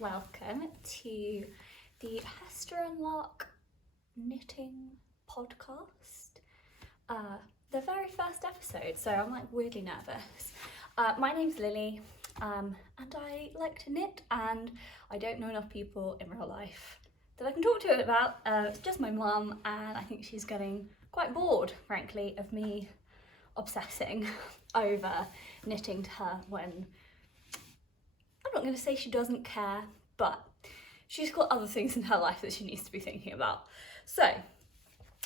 welcome to the Hester and Lark knitting podcast. The very first episode, so I'm like weirdly nervous. My name's Lily, and I like to knit, and I don't know enough people in real life that I can talk to it about. It's just my mum, and I think she's getting quite bored, frankly, of me obsessing over knitting to her when I'm not going to say she doesn't care, but she's got other things in her life that she needs to be thinking about. So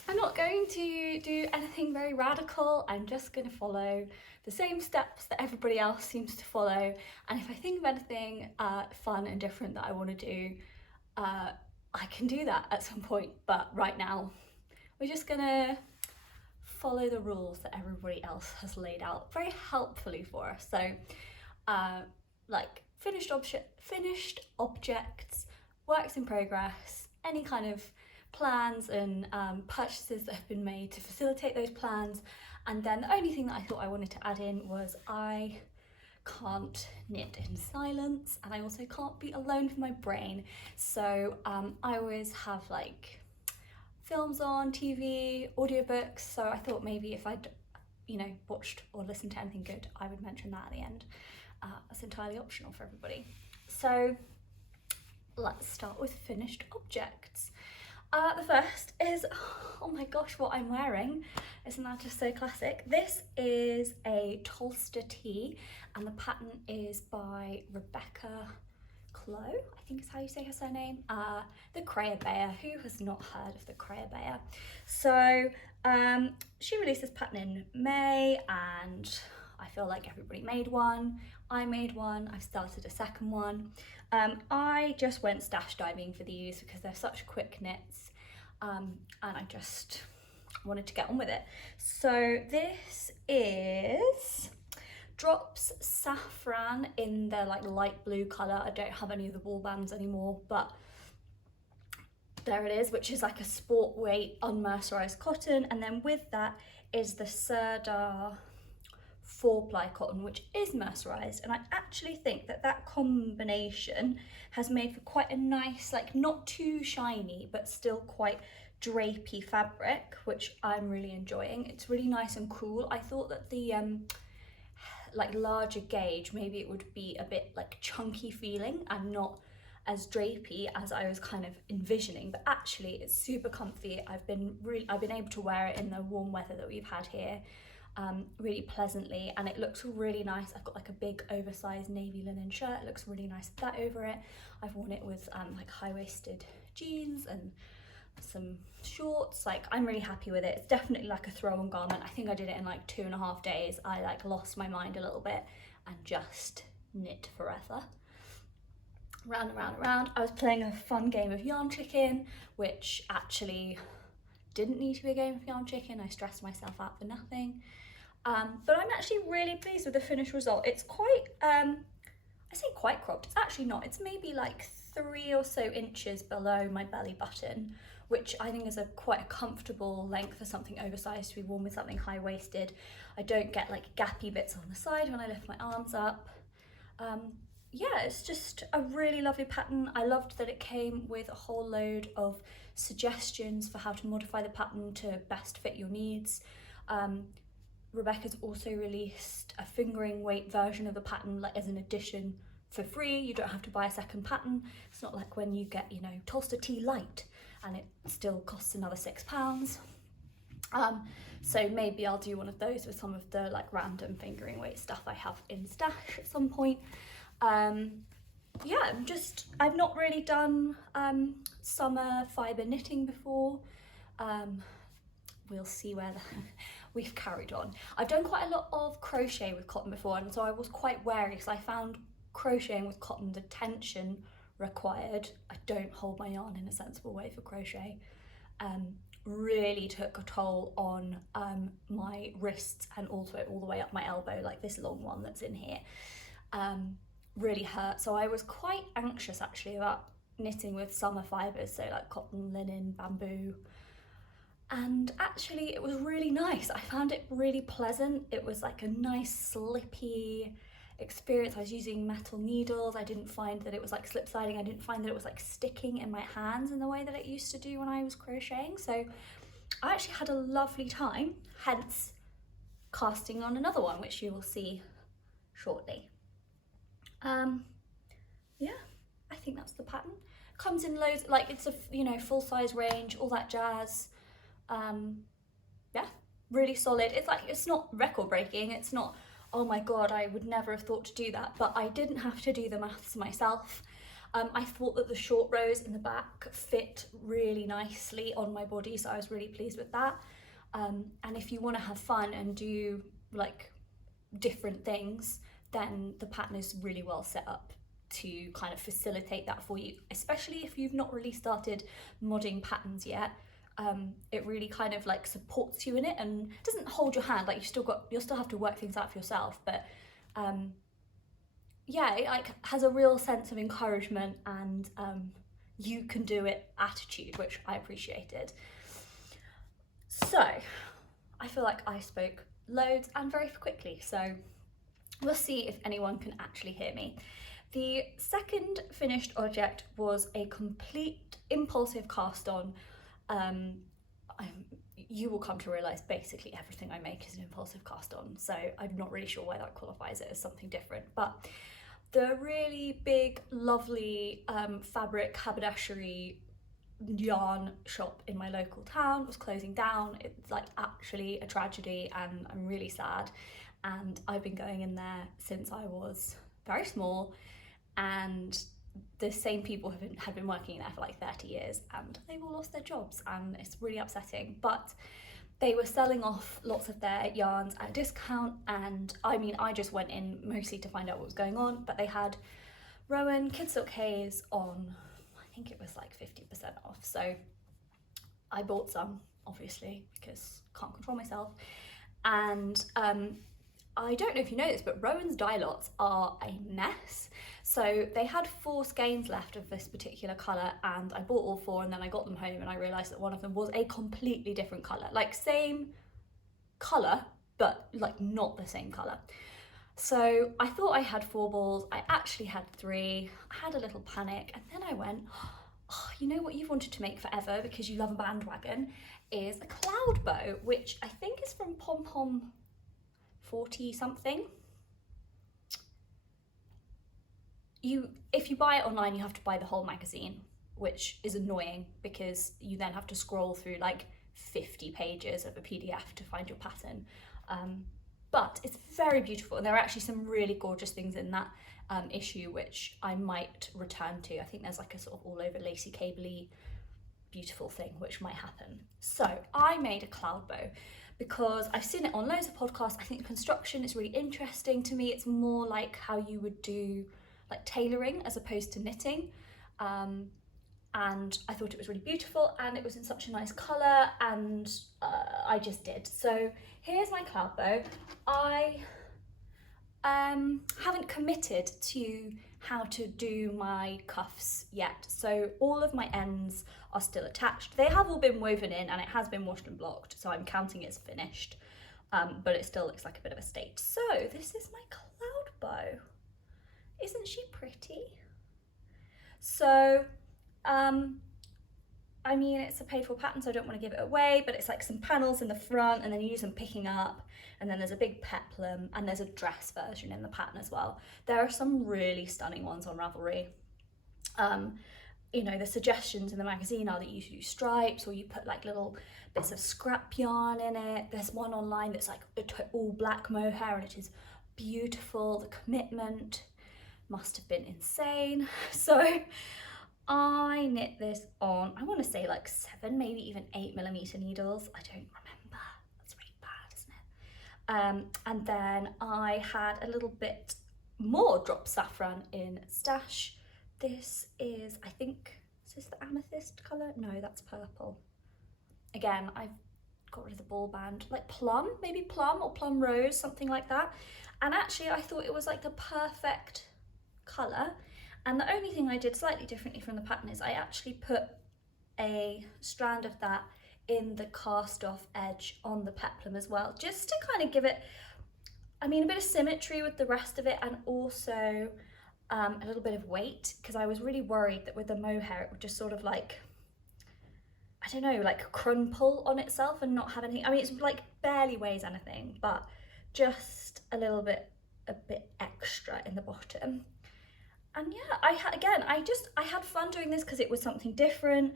I'm not going to do anything very radical. I'm just going to follow the same steps that everybody else seems to follow. And if I think of anything fun and different that I want to do, I can do that at some point. But right now, we're just going to follow the rules that everybody else has laid out very helpfully for us. So like finished objects, works in progress, any kind of plans and purchases that have been made to facilitate those plans. And then the only thing that I thought I wanted to add in was I can't knit in silence, and I also can't be alone for my brain. So I always have like films on, TV, audiobooks, so I thought maybe if I'd watched or listened to anything good, I would mention that at the end. That's entirely optional for everybody. So let's start with finished objects. The first is, oh my gosh, what I'm wearing. Isn't that just so classic? This is a Tolsta tee, and the pattern is by Rebecca Clow, I think is how you say her surname, the Crayabear. Who has not heard of the Crayabear? So she released this pattern in May, and I feel like everybody made one. I made one, I've started a second one. I just went stash diving for these because they're such quick knits, and I just wanted to get on with it. So this is Drops Safran in their like light blue colour. I don't have any of the ball bands anymore, but there it is, which is like a sport weight unmercerised cotton. And then with that is the Sirdar 4-ply cotton, which is mercerised, and I actually think that that combination has made for quite a nice, like not too shiny but still quite drapey fabric, which I'm really enjoying. It's really nice and cool. I thought that the like larger gauge, maybe it would be a bit like chunky feeling and not as drapey as I was kind of envisioning, but actually it's super comfy. I've been able to wear it in the warm weather that we've had here really pleasantly, and it looks really nice. I've got like a big oversized navy linen shirt. It looks really nice with that over it. I've worn it with like high-waisted jeans and some shorts. Like, I'm really happy with it. It's definitely like a throw-on garment. I think I did it in like 2.5 days. I like lost my mind a little bit and just knit forever. Round and round and round. I was playing a fun game of yarn chicken, which actually didn't need to be a game of yarn chicken. I stressed myself out for nothing. But I'm actually really pleased with the finished result. It's quite, I say quite cropped, it's actually not. It's maybe like 3 or so inches below my belly button, which I think is quite a comfortable length for something oversized to be worn with something high-waisted. I don't get like gappy bits on the side when I lift my arms up. Yeah, it's just a really lovely pattern. I loved that it came with a whole load of suggestions for how to modify the pattern to best fit your needs. Rebecca's also released a fingering weight version of the pattern, like as an addition for free. You don't have to buy a second pattern. It's not like when you get, Tolsta Tee Light and it still costs another £6. So maybe I'll do one of those with some of the like random fingering weight stuff I have in stash at some point. Yeah, I've not really done summer fibre knitting before. We'll see where we've carried on. I've done quite a lot of crochet with cotton before, and so I was quite wary because I found crocheting with cotton, the tension required, I don't hold my yarn in a sensible way for crochet, really took a toll on my wrists and also all the way up my elbow, like this long one that's in here. Really hurt. So I was quite anxious actually about knitting with summer fibres, so like cotton, linen, bamboo, and actually it was really nice. I found it really pleasant. It was like a nice slippy experience. I was using metal needles. I didn't find that it was like slip sliding. I didn't find that it was like sticking in my hands in the way that it used to do when I was crocheting. So I actually had a lovely time, hence casting on another one, which you will see shortly. Yeah, I think that's the pattern. Comes in loads, like it's a, you know, full size range, all that jazz. Yeah, really solid. It's like, it's not record breaking. It's not, oh my God, I would never have thought to do that, but I didn't have to do the maths myself. I thought that the short rows in the back fit really nicely on my body, so I was really pleased with that. And if you want to have fun and do like different things, then the pattern is really well set up to kind of facilitate that for you, especially if you've not really started modding patterns yet. It really kind of like supports you in it and doesn't hold your hand, like you'll still have to work things out for yourself, but yeah, it like has a real sense of encouragement and you can do it attitude, which I appreciated. So I feel like I spoke loads and very quickly, so we'll see if anyone can actually hear me. The second finished object was a complete impulsive cast on. You will come to realise basically everything I make is an impulsive cast on, so I'm not really sure why that qualifies it as something different, but the really big, lovely fabric haberdashery yarn shop in my local town was closing down. It's like actually a tragedy and I'm really sad, and I've been going in there since I was very small, and the same people have been working there for like 30 years and they've all lost their jobs, and it's really upsetting. But they were selling off lots of their yarns at a discount, and I mean, I just went in mostly to find out what was going on, but they had Rowan Kid Silk Haze on, I think it was like 50% off, so I bought some, obviously, because I can't control myself. And I don't know if you know this, but Rowan's dye lots are a mess. So they had 4 skeins left of this particular colour, and I bought all 4, and then I got them home and I realised that one of them was a completely different colour, like same colour, but like not the same colour. So I thought I had 4 balls, I actually had 3, I had a little panic, and then I went, oh, you know what you've wanted to make forever because you love a bandwagon, is a Cloudbow, which I think is from Pomar 40 something. If you buy it online, you have to buy the whole magazine, which is annoying because you then have to scroll through like 50 pages of a PDF to find your pattern. But it's very beautiful, and there are actually some really gorgeous things in that issue which I might return to. I think there's like a sort of all over lacy cabley beautiful thing which might happen. So I made a Cloudbow because I've seen it on loads of podcasts. I think the construction is really interesting to me. It's more like how you would do like tailoring as opposed to knitting, and I thought it was really beautiful, and it was in such a nice colour, and I just did. So here's my Cloudbow. I haven't committed to how to do my cuffs yet, so all of my ends are still attached. They have all been woven in and it has been washed and blocked, so I'm counting it as finished, but it still looks like a bit of a state. So this is my Cloudbow. Isn't she pretty? So I mean, it's a paid for pattern, so I don't want to give it away, but it's like some panels in the front, and then you do some picking up, and then there's a big peplum, and there's a dress version in the pattern as well. There are some really stunning ones on Ravelry. You know, the suggestions in the magazine are that you do stripes, or you put like little bits of scrap yarn in it. There's one online that's like all black mohair, and it is beautiful. The commitment must have been insane. So I knit this on, I want to say like 7, maybe even 8mm needles. I don't remember. That's really bad, isn't it? And then I had a little bit more drop saffron in stash. This is, I think, is this the amethyst colour? No, that's purple. Again, I've got rid of the ball band. Like plum, maybe plum or plum rose, something like that. And actually I thought it was like the perfect colour. And the only thing I did slightly differently from the pattern is I actually put a strand of that in the cast off edge on the peplum as well, just to kind of give it I mean, a bit of symmetry with the rest of it, and also a little bit of weight, because I was really worried that with the mohair it would just sort of like, I don't know, like crumple on itself and not have anything. I mean, it's like barely weighs anything, but just a bit extra in the bottom. And yeah, I had fun doing this because it was something different.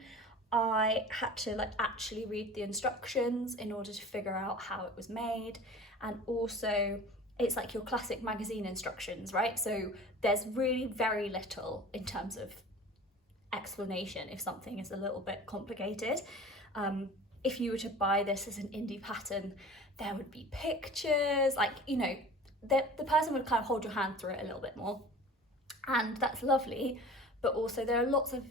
I had to like actually read the instructions in order to figure out how it was made, and also it's like your classic magazine instructions, right? So there's really very little in terms of explanation if something is a little bit complicated. If you were to buy this as an indie pattern, there would be pictures, like, you know, the person would kind of hold your hand through it a little bit more, and that's lovely. But also there are lots of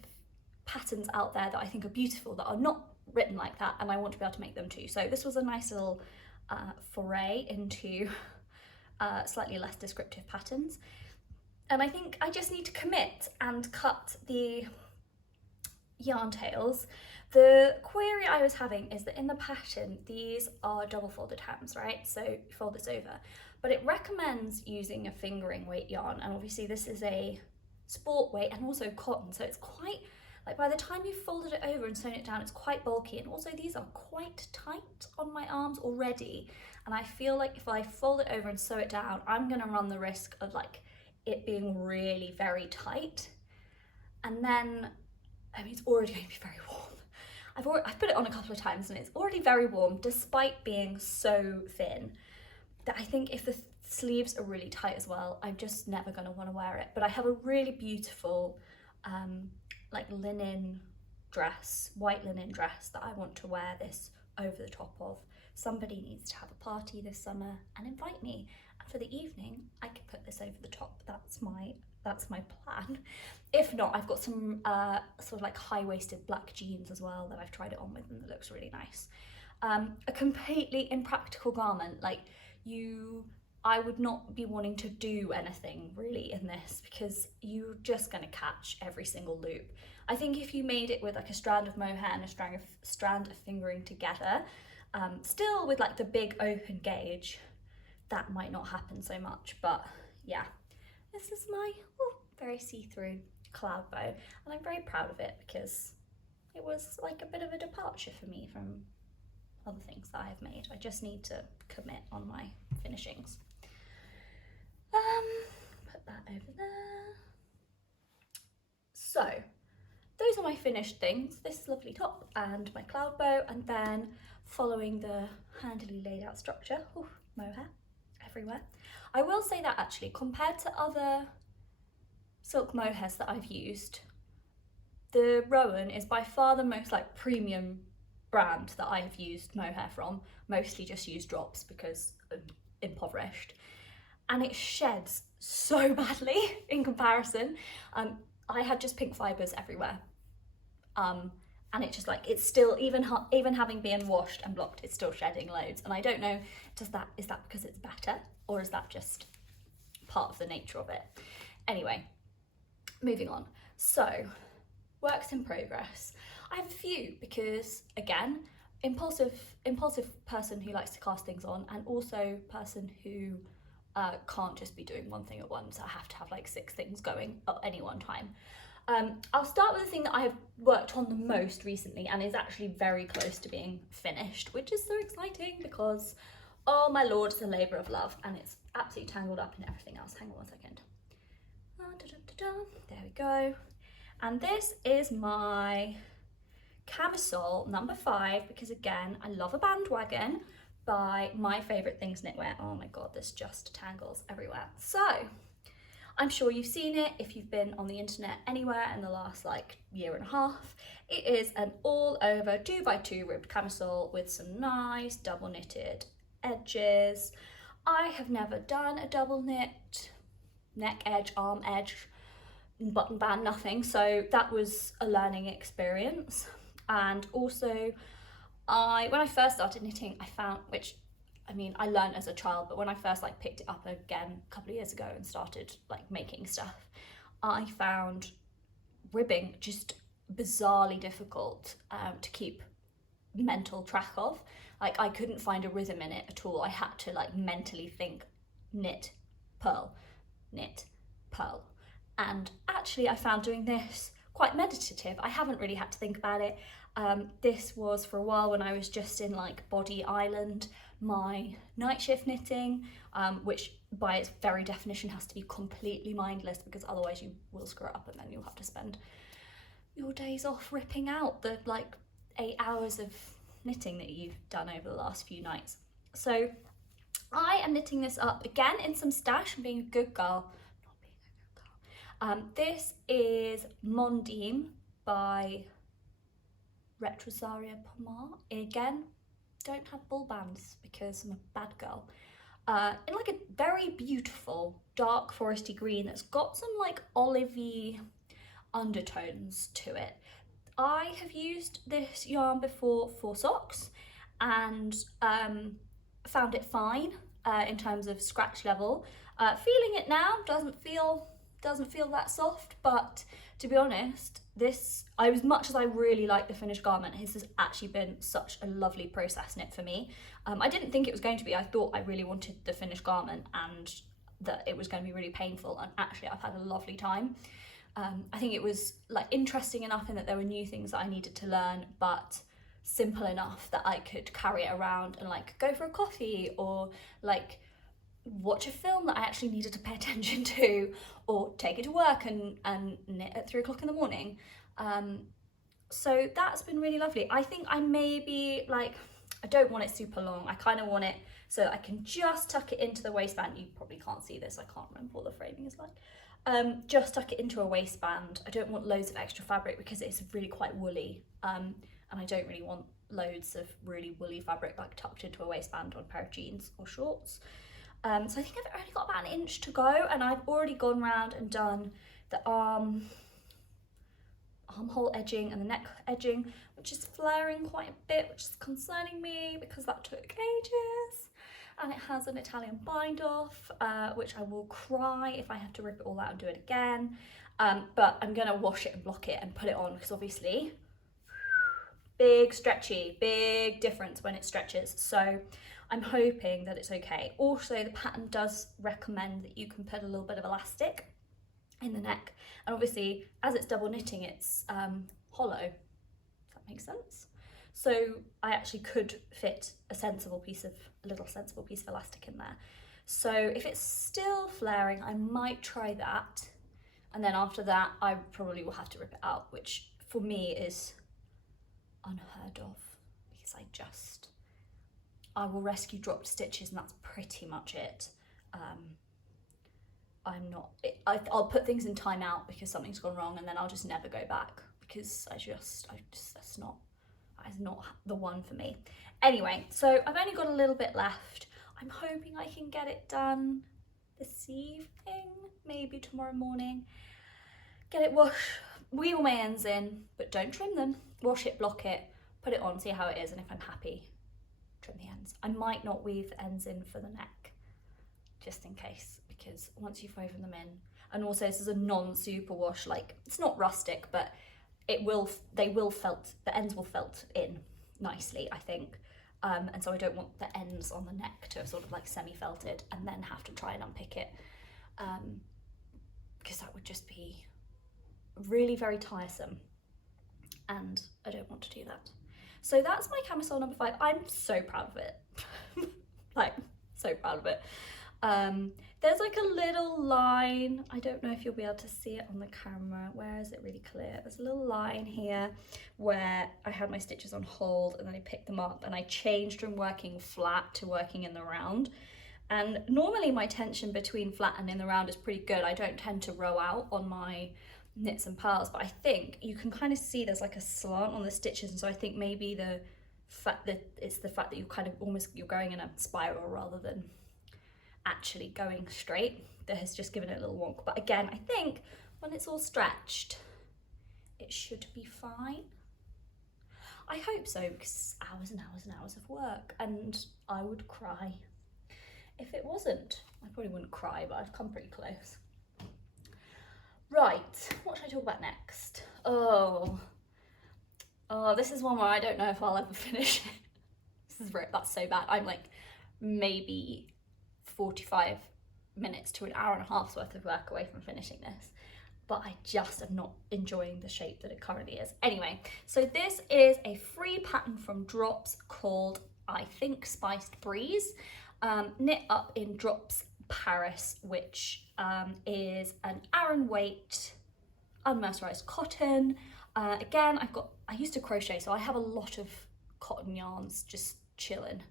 patterns out there that I think are beautiful that are not written like that, and I want to be able to make them too. So this was a nice little foray into slightly less descriptive patterns. And I think I just need to commit and cut the yarn tails. The query I was having is that in the pattern, these are double folded hems, right? So you fold this over, but it recommends using a fingering weight yarn. And obviously this is a sport weight and also cotton. So it's quite, like by the time you've folded it over and sewn it down, it's quite bulky. And also these are quite tight on my arms already. And I feel like if I fold it over and sew it down, I'm gonna run the risk of like it being really very tight. And then, I mean, it's already going to be very warm. I've put it on a couple of times and it's already very warm despite being so thin, that I think if the sleeves are really tight as well, I'm just never going to want to wear it. But I have a really beautiful like linen dress, white linen dress that I want to wear this over the top of. Somebody needs to have a party this summer and invite me, and for the evening I can put this over the top. That's my plan. If not, I've got some sort of like high-waisted black jeans as well that I've tried it on with and that looks really nice. A completely impractical garment, like I would not be wanting to do anything really in this because you're just going to catch every single loop. I think if you made it with like a strand of mohair and a strand of fingering together, still with like the big open gauge, that might not happen so much. But yeah, this is my very see-through Cloudbow, and I'm very proud of it because it was like a bit of a departure for me from other things that I have made. I just need to commit on my finishings. Put that over there. So those are my finished things, this lovely top and my Cloudbow, and then following the handily laid out structure, mohair everywhere. I will say that actually, compared to other silk mohairs that I've used, the Rowan is by far the most like premium brand that I've used mohair from. Mostly just used drops because I'm impoverished, and it sheds so badly in comparison. I had just pink fibres everywhere, and it's just like, it's still, even having been washed and blocked, it's still shedding loads. And I don't know, is that because it's better, or is that just part of the nature of it? Anyway, moving on. So, works in progress. I have a few because, again, impulsive person who likes to cast things on, and also person who can't just be doing one thing at once. I have to have like 6 things going at any one time. I'll start with the thing that I have worked on the most recently and is actually very close to being finished, which is so exciting because, oh my lord, it's a labour of love and it's absolutely tangled up in everything else. Hang on one second. There we go. And this is my camisole number 5, because again, I love a bandwagon by My Favourite Things Knitwear. Oh my god, this just tangles everywhere. So, I'm sure you've seen it if you've been on the internet anywhere in the last like year and a half. It is an all over 2x2 ribbed camisole with some nice double knitted edges. I have never done a double knit, neck edge, arm edge, button band, nothing. So that was a learning experience. And also when I first started knitting, I found, which I mean, I learned as a child, but when I first like picked it up again a couple of years ago and started like making stuff, I found ribbing just bizarrely difficult to keep mental track of. Like I couldn't find a rhythm in it at all. I had to like mentally think knit, purl, knit, purl. And actually I found doing this quite meditative. I haven't really had to think about it. This was for a while when I was just in like Body Island, my night shift knitting, which by its very definition has to be completely mindless, because otherwise you will screw it up and then you'll have to spend your days off ripping out the like 8 hours of knitting that you've done over the last few nights. So I am knitting this up again in some stash. I'm being a good girl. Not being a good girl. This is Mondim by Retrosaria Pomar. Again, don't have bull bands because I'm a bad girl. In like a very beautiful dark foresty green that's got some like olivey undertones to it. I have used this yarn before for socks and found it fine in terms of scratch level. Feeling it now, doesn't feel that soft, but to be honest, as much as I really like the finished garment, this has actually been such a lovely process knit for me. I didn't think it was going to be. I thought I really wanted the finished garment and that it was going to be really painful, and actually I've had a lovely time. I think it was like interesting enough in that there were new things that I needed to learn, but simple enough that I could carry it around and like go for a coffee or like watch a film that I actually needed to pay attention to, or take it to work and knit at 3 o'clock in the morning. So that's been really lovely. I think I maybe like, I don't want it super long. I kind of want it so I can just tuck it into the waistband. You probably can't see this. I can't remember what the framing is like. Just tuck it into a waistband. I don't want loads of extra fabric because it's really quite woolly. And I don't really want loads of really woolly fabric like tucked into a waistband on a pair of jeans or shorts. So I think I've only got about an inch to go, and I've already gone round and done the armhole edging and the neck edging, which is flaring quite a bit, which is concerning me because that took ages. And it has an Italian bind off, which I will cry if I have to rip it all out and do it again. But I'm gonna wash it and block it and put it on because obviously big stretchy, big difference when it stretches. So I'm hoping that it's okay. Also, the pattern does recommend that you can put a little bit of elastic in the neck. And obviously, as it's double knitting, it's hollow. Does that make sense? So I actually could fit a little sensible piece of elastic in there. So if it's still flaring, I might try that. And then after that, I probably will have to rip it out, which for me is unheard of because I will rescue dropped stitches and that's pretty much it. I'll put things in timeout because something's gone wrong, and then I'll just never go back because that's not the one for me. Anyway, so I've only got a little bit left. I'm hoping I can get it done this evening, maybe tomorrow morning. Get it washed, wheel my ends in, but don't trim them. Wash it, block it, put it on, see how it is, and if I'm happy, trim the ends. I might not weave the ends in for the neck, just in case, because once you've woven them in, and also this is a non-super wash, like it's not rustic, but the ends will felt in nicely, I think. And so I don't want the ends on the neck to have sort of like semi-felted and then have to try and unpick it, because that would just be really very tiresome, and I don't want to do that. So that's my camisole number 5. I'm so proud of it. Like, so proud of it. There's like a little line, I don't know if you'll be able to see it on the camera. Where is it really clear? There's a little line here where I had my stitches on hold and then I picked them up and I changed from working flat to working in the round. And normally my tension between flat and in the round is pretty good. I don't tend to row out on my knits and purls, but I think you can kind of see there's like a slant on the stitches, and so I think maybe the fact that you kind of you're going in a spiral rather than actually going straight that has just given it a little wonk. But again, I think when it's all stretched it should be fine. I hope so, because it's hours and hours and hours of work, and I would cry if it wasn't. I probably wouldn't cry, but I've come pretty close. Right, what should I talk about next? Oh, this is one where I don't know if I'll ever finish it. That's so bad. I'm like maybe 45 minutes to an hour and a half's worth of work away from finishing this, but I just am not enjoying the shape that it currently is. Anyway, so this is a free pattern from Drops called, I think, Spiced Breeze, knit up in Drops Paris, which is an Aran weight unmercerized cotton. Again, I used to crochet, so I have a lot of cotton yarns just chilling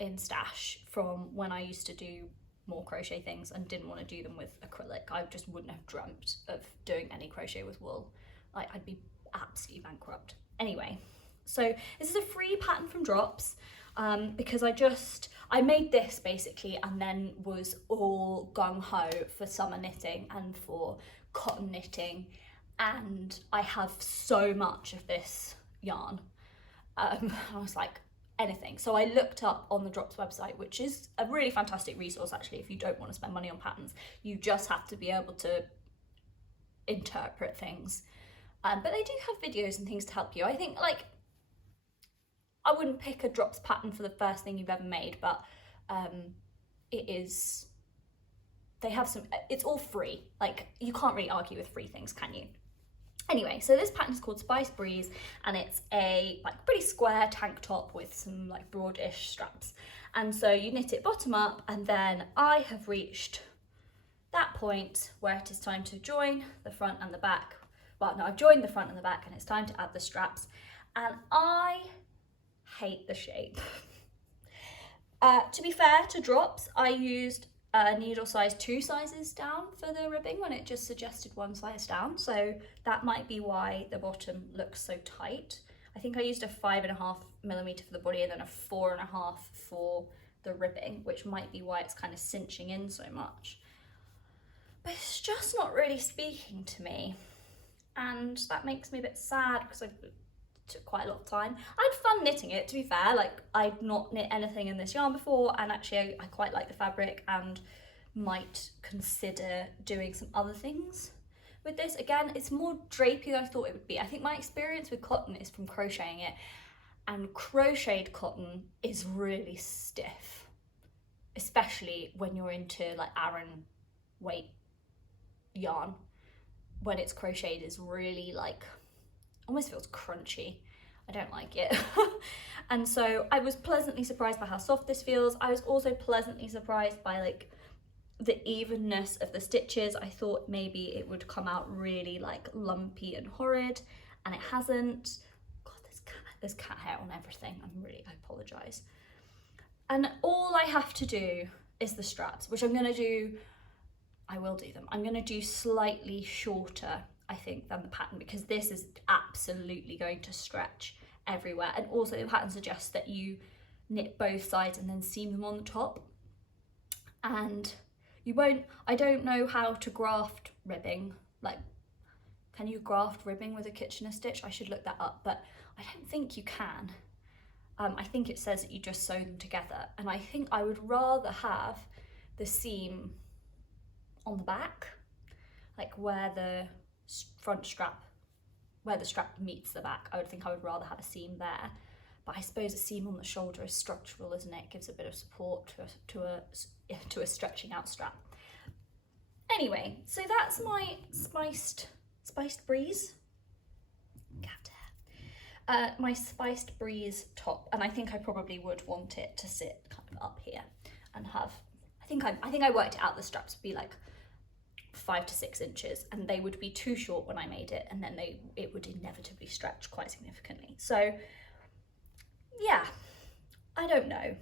in stash from when I used to do more crochet things and didn't want to do them with acrylic. I just wouldn't have dreamt of doing any crochet with wool. I'd be absolutely bankrupt. Anyway, so this is a free pattern from Drops, because I made this basically and then was all gung-ho for summer knitting and for cotton knitting, and I have so much of this yarn. I was like, anything. So I looked up on the Drops website, which is a really fantastic resource actually if you don't want to spend money on patterns. You just have to be able to interpret things. But they do have videos and things to help you. I think, like, I wouldn't pick a Drops pattern for the first thing you've ever made, but they have some, it's all free. Like, you can't really argue with free things, can you? Anyway, so this pattern is called Spice Breeze, and it's a like pretty square tank top with some like broadish straps. And so you knit it bottom up, and then I have reached that point where it is time to join the front and the back. Well, no, I've joined the front and the back, and it's time to add the straps. And I hate the shape. To be fair to Drops, I used needle size 2 sizes down for the ribbing when it just suggested 1 size down, so that might be why the bottom looks so tight. I think I used a 5.5mm for the body and then a 4.5 for the ribbing, which might be why it's kind of cinching in so much. But it's just not really speaking to me, and that makes me a bit sad because it took quite a lot of time. I had fun knitting it, to be fair. Like, I'd not knit anything in this yarn before, and actually I quite like the fabric and might consider doing some other things with this. Again, it's more drapey than I thought it would be. I think my experience with cotton is from crocheting it, and crocheted cotton is really stiff, especially when you're into like Aran weight yarn. When it's crocheted, is really like, almost feels crunchy. I don't like it. And so I was pleasantly surprised by how soft this feels. I was also pleasantly surprised by like the evenness of the stitches. I thought maybe it would come out really like lumpy and horrid, and it hasn't. God, there's cat hair on everything. I apologise. And all I have to do is the straps, which I'm gonna do, I will do them. I'm gonna do slightly shorter, I think, than the pattern, because this is absolutely going to stretch everywhere. And also the pattern suggests that you knit both sides and then seam them on the top. And you won't, I don't know how to graft ribbing. Like, can you graft ribbing with a Kitchener stitch? I should look that up, but I don't think you can. I think it says that you just sew them together. And I think I would rather have the seam on the back, like where the front strap, where the strap meets the back. I would rather have a seam there, but I suppose a seam on the shoulder is structural, isn't it? It gives a bit of support to a stretching out strap. Anyway, so that's my spiced breeze. My spiced breeze top, and I think I probably would want it to sit kind of up here and have. I think I worked it out. The straps would be like 5 to 6 inches, and they would be too short when I made it, and then it would inevitably stretch quite significantly. So yeah, I don't know.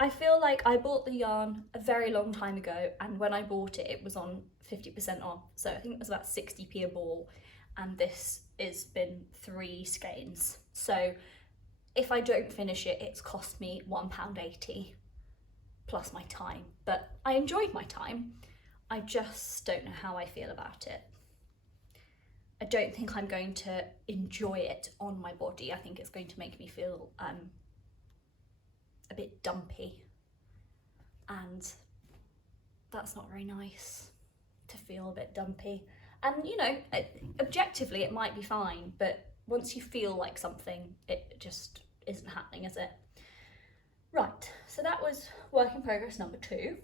I feel like I bought the yarn a very long time ago, and when I bought it, it was on 50% off. So I think it was about 60p a ball, and this has been 3 skeins. So if I don't finish it, it's cost me £1.80 plus my time. But I enjoyed my time. I just don't know how I feel about it. I don't think I'm going to enjoy it on my body. I think it's going to make me feel a bit dumpy, and that's not very nice, to feel a bit dumpy. And you know, objectively it might be fine, but once you feel like something, it just isn't happening, is it? Right, so that was work in progress number 2.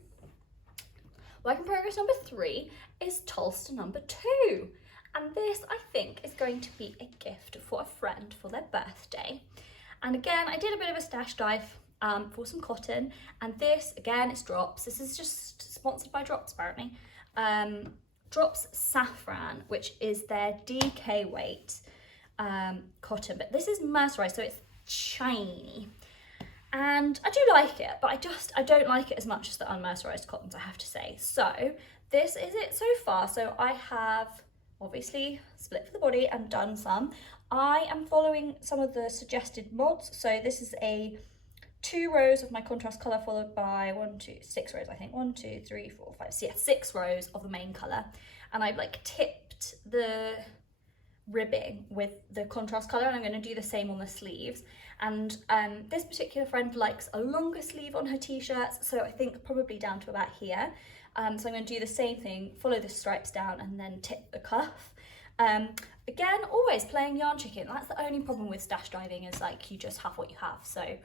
Work in progress number 3 is Tolsta number 2. And this, I think, is going to be a gift for a friend for their birthday. And again, I did a bit of a stash dive for some cotton. And this, again, it's Drops. This is just sponsored by Drops, apparently. Drops Safran, which is their DK weight cotton. But this is mercerized, so it's shiny. And I do like it, but I don't like it as much as the unmercerized cottons, I have to say. So this is it so far. So I have obviously split for the body and done some. I am following some of the suggested mods. So this is a 2 rows of my contrast colour followed by 6 rows, I think. 1, 2, 3, 4, 5, so yeah, 6 rows of the main colour. And I've like tipped the ribbing with the contrast colour, and I'm going to do the same on the sleeves. And this particular friend likes a longer sleeve on her t-shirts, so I think probably down to about here. So I'm going to do the same thing, follow the stripes down and then tip the cuff. Again, always playing yarn chicken. That's the only problem with stash diving, is like you just have what you have, so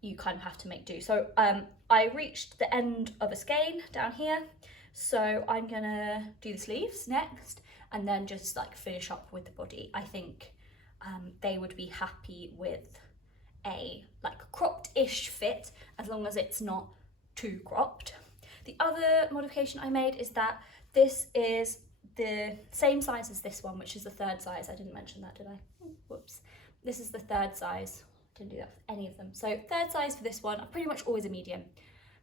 you kind of have to make do. So I reached the end of a skein down here, so I'm gonna do the sleeves next and then just like finish up with the body. I think they would be happy with a like cropped-ish fit, as long as it's not too cropped. The other modification I made is that this is the same size as this one, which is the 3rd size. I didn't mention that, did I? Oh, whoops. This is the 3rd size. Didn't do that for any of them. So 3rd size for this one, I'm pretty much always a medium.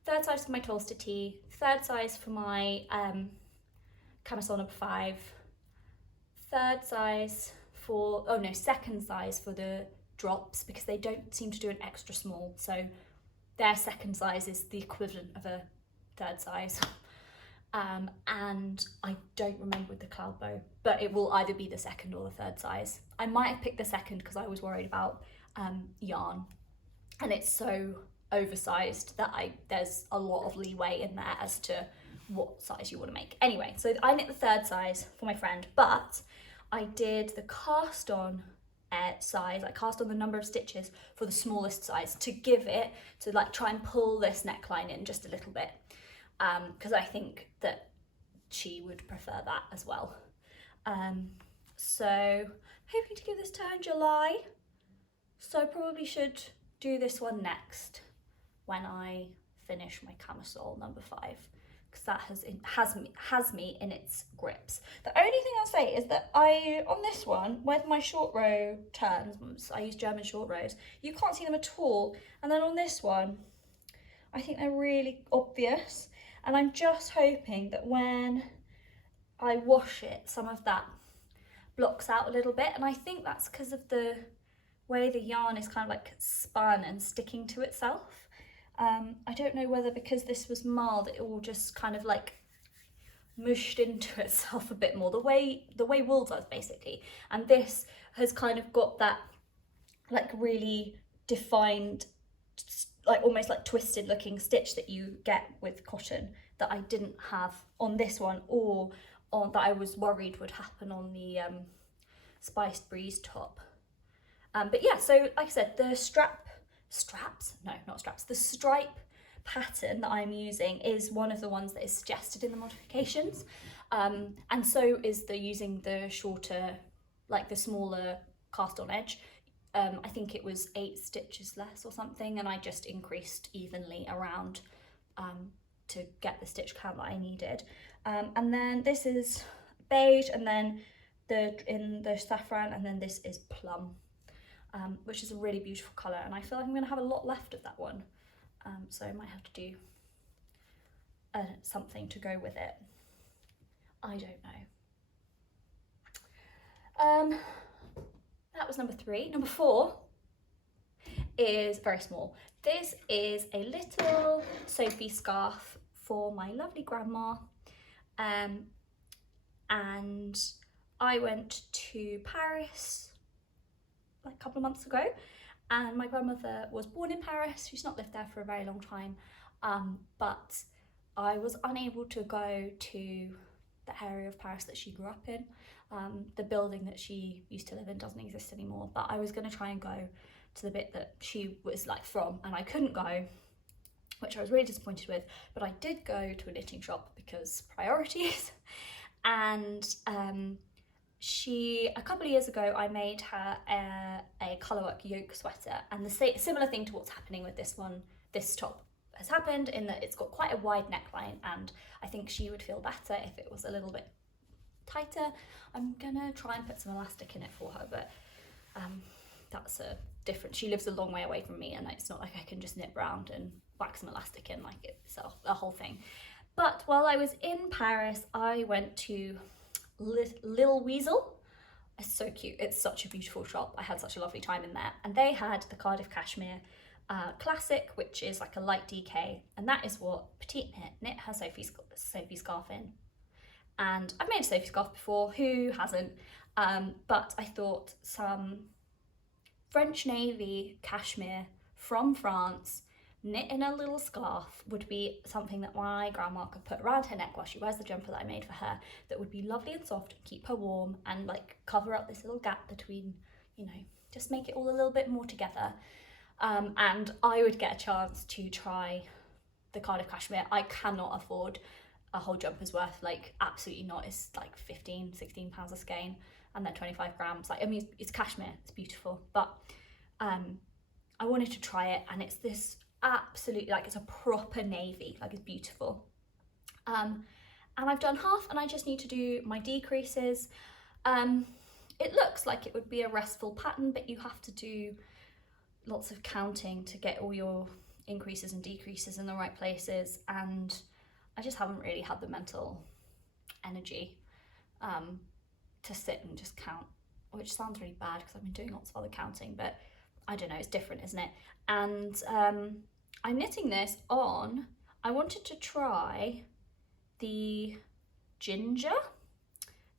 3rd size for my Tolsta tee, 3rd size for my camisole number 5, 3rd size for, oh no, 2nd size for the Drops, because they don't seem to do an extra small, so their 2nd size is the equivalent of a 3rd size. And I don't remember with the Cloudbow, but it will either be the 2nd or the 3rd size. I might have picked the 2nd because I was worried about yarn, and it's so oversized that there's a lot of leeway in there as to what size you want to make. Anyway, so I knit the 3rd size for my friend, but I did the cast on size, like cast on the number of stitches for the smallest size, to give it, to like try and pull this neckline in just a little bit, because I think that she would prefer that as well. So hoping to give this to her in July, so probably should do this one next when I finish my camisole number 5, because that has me in its grips. The only thing I'll say is that on this one, where my short row turns, I use German short rows, you can't see them at all. And then on this one, I think they're really obvious. And I'm just hoping that when I wash it, some of that blocks out a little bit. And I think that's because of the way the yarn is kind of like spun and sticking to itself. I don't know whether because this was marled, it all just kind of like mushed into itself a bit more, the way wool does basically. And this has kind of got that like really defined, like almost like twisted looking stitch that you get with cotton that I didn't have on this one, or on that I was worried would happen on the Spiced Breeze top. But yeah, so like I said, the the stripe pattern that I'm using is one of the ones that is suggested in the modifications. And so is using the shorter, like the smaller cast on edge. I think it was 8 stitches less or something, and I just increased evenly around to get the stitch count that I needed. And then this is beige, and then in the saffron, and then this is plum. Which is a really beautiful colour, and I feel like I'm going to have a lot left of that one, so I might have to do something to go with it. I don't know. That was number 3. Number 4 is very small. This is a little Sophie scarf for my lovely grandma, and I went to Paris like a couple of months ago, and my grandmother was born in Paris. She's not lived there for a very long time, but I was unable to go to the area of Paris that she grew up in. The building that she used to live in doesn't exist anymore, but I was going to try and go to the bit that she was like from, and I couldn't go. which I was really disappointed with. But I did go to a knitting shop because priorities. And a couple of years ago, I made her a colourwork yoke sweater, and similar thing to what's happening with this one. This top has happened in that it's got quite a wide neckline, and I think she would feel better if it was a little bit tighter. I'm gonna try and put some elastic in it for her, but that's a different. She lives a long way away from me, and it's not like I can just nip round and whack some elastic in, like it's a whole thing. But while I was in Paris, I went to Little Weasel. It's so cute. It's such a beautiful shop. I had such a lovely time in there, and they had the Cardiff Cashmere Classic, which is like a light DK, and that is what Petite knit her Sophie scarf in. And I've made a Sophie scarf before, who hasn't? But I thought some French Navy cashmere from France knit in a little scarf would be something that my grandma could put around her neck while she wears the jumper that I made for her, that would be lovely and soft and keep her warm and like cover up this little gap between, you know, just make it all a little bit more together. And I would get a chance to try the Cardiff Cashmere. I cannot afford a whole jumper's worth, like absolutely not. It's like 16 pounds a skein, and they're 25 grams. Like, I mean, it's cashmere, it's beautiful, but I wanted to try it, and it's this absolutely, like, it's a proper navy, like it's beautiful. And I've done half, and I just need to do my decreases. It looks like it would be a restful pattern, but you have to do lots of counting to get all your increases and decreases in the right places, and I just haven't really had the mental energy to sit and just count, which sounds really bad because I've been doing lots of other counting, but I don't know, it's different, isn't it? And I'm knitting this on, I wanted to try the ginger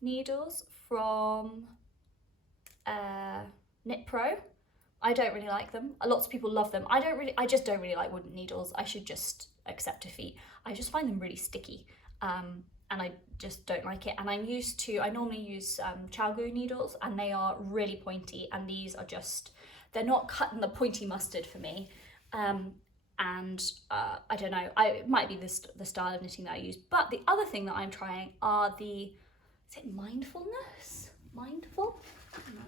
needles from Knit Pro. I don't really like them. Lots of people love them. I just don't really like wooden needles. I should just accept defeat. I just find them really sticky, and I just don't like it. And I normally use Chalgu needles, and they are really pointy, and these are just, they're not cutting the pointy mustard for me. I don't know, it might be the style of knitting that I use. But the other thing that I'm trying are is it mindfulness? Mindful? I don't know,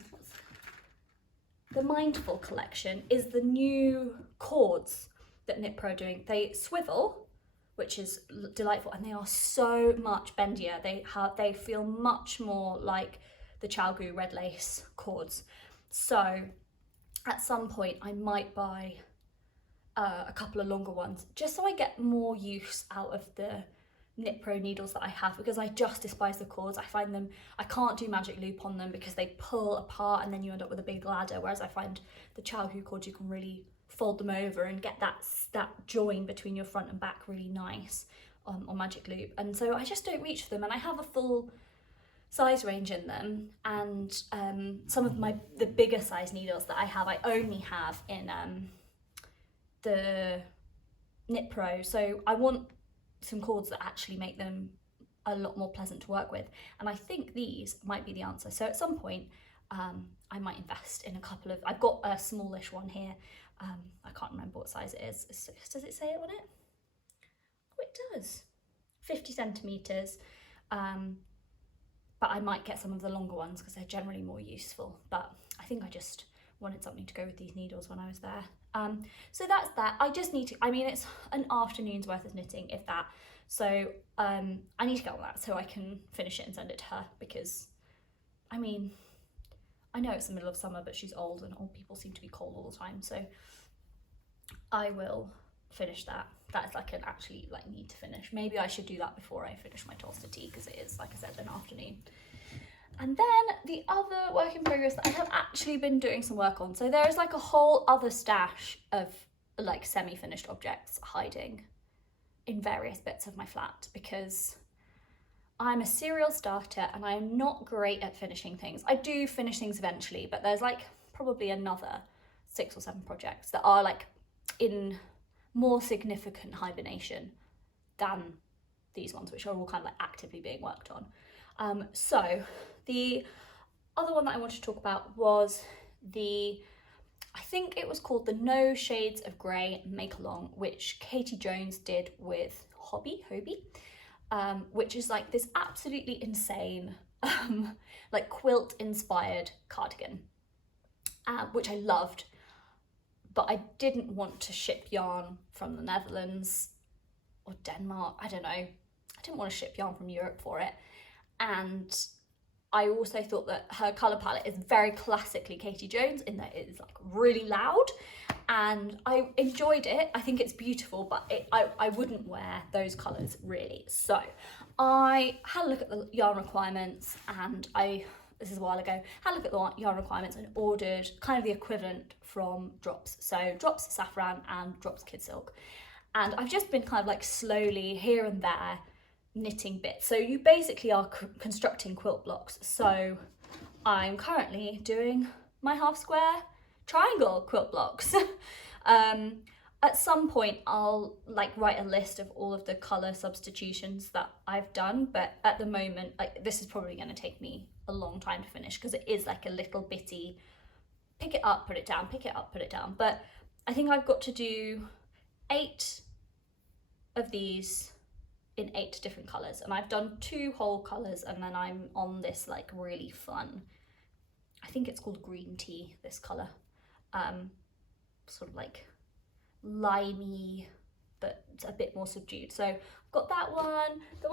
the Mindful collection is the new cords that Knit Pro are doing. They swivel, which is delightful, and they are so much bendier. They feel much more like the Chalgu red lace cords. So at some point I might buy a couple of longer ones, just so I get more use out of the Knit Pro needles that I have, because I just despise the cords. I find them, I can't do magic loop on them because they pull apart and then you end up with a big ladder, whereas I find the Chalgu cords, you can really fold them over and get that join between your front and back really nice on magic loop. And so I just don't reach for them, and I have a full size range in them, and some of the bigger size needles that I have, I only have in the Knit Pro. So I want some cords that actually make them a lot more pleasant to work with, and I think these might be the answer. So at some point I might invest in a couple of, I've got a smallish one here, I can't remember what size it is. Does it say it on it? Oh, it does. 50 centimeters, but I might get some of the longer ones because they're generally more useful. But I think I just wanted something to go with these needles when I was there. So that's that. I just need to, I mean, it's an afternoon's worth of knitting, if that. So I need to get on that so I can finish it and send it to her, because, I mean, I know it's the middle of summer, but she's old and old people seem to be cold all the time. So I will finish that. That's like an actually like need to finish. Maybe I should do that before I finish my Tolsta Tee, because it is, like I said, an afternoon. And then the other work in progress that I have actually been doing some work on. So there is like a whole other stash of like semi-finished objects hiding in various bits of my flat, because I'm a serial starter and I'm not great at finishing things. I do finish things eventually, but there's like probably another 6 or 7 projects that are like in more significant hibernation than these ones, which are all kind of like actively being worked on. So the other one that I wanted to talk about was the I think it was called the No Shades of Grey Make Along, which Katie Jones did with Hobie, which is like this absolutely insane, like quilt inspired cardigan, which I loved, but I didn't want to ship yarn from the Netherlands or Denmark, I don't know. I didn't want to ship yarn from Europe for it. And I also thought that her colour palette is very classically Katie Jones in that it is like really loud, and I enjoyed it. I think it's beautiful, but I wouldn't wear those colours really. So I had a look at the yarn requirements, and this is a while ago, had a look at the yarn requirements and ordered kind of the equivalent from Drops. So Drops Safran and Drops Kid Silk. And I've just been kind of like slowly here and there knitting bits. So you basically are constructing quilt blocks. So I'm currently doing my half square triangle quilt blocks. At some point I'll like write a list of all of the colour substitutions that I've done, but at the moment like this is probably going to take me a long time to finish because it is like a little bitty pick it up, put it down, pick it up, put it down. But I think I've got to do 8 of these in 8 different colours, and I've done 2 whole colours, and then I'm on this like really fun, I think it's called green tea, this colour, sort of like limey but a bit more subdued. So I've got that one, the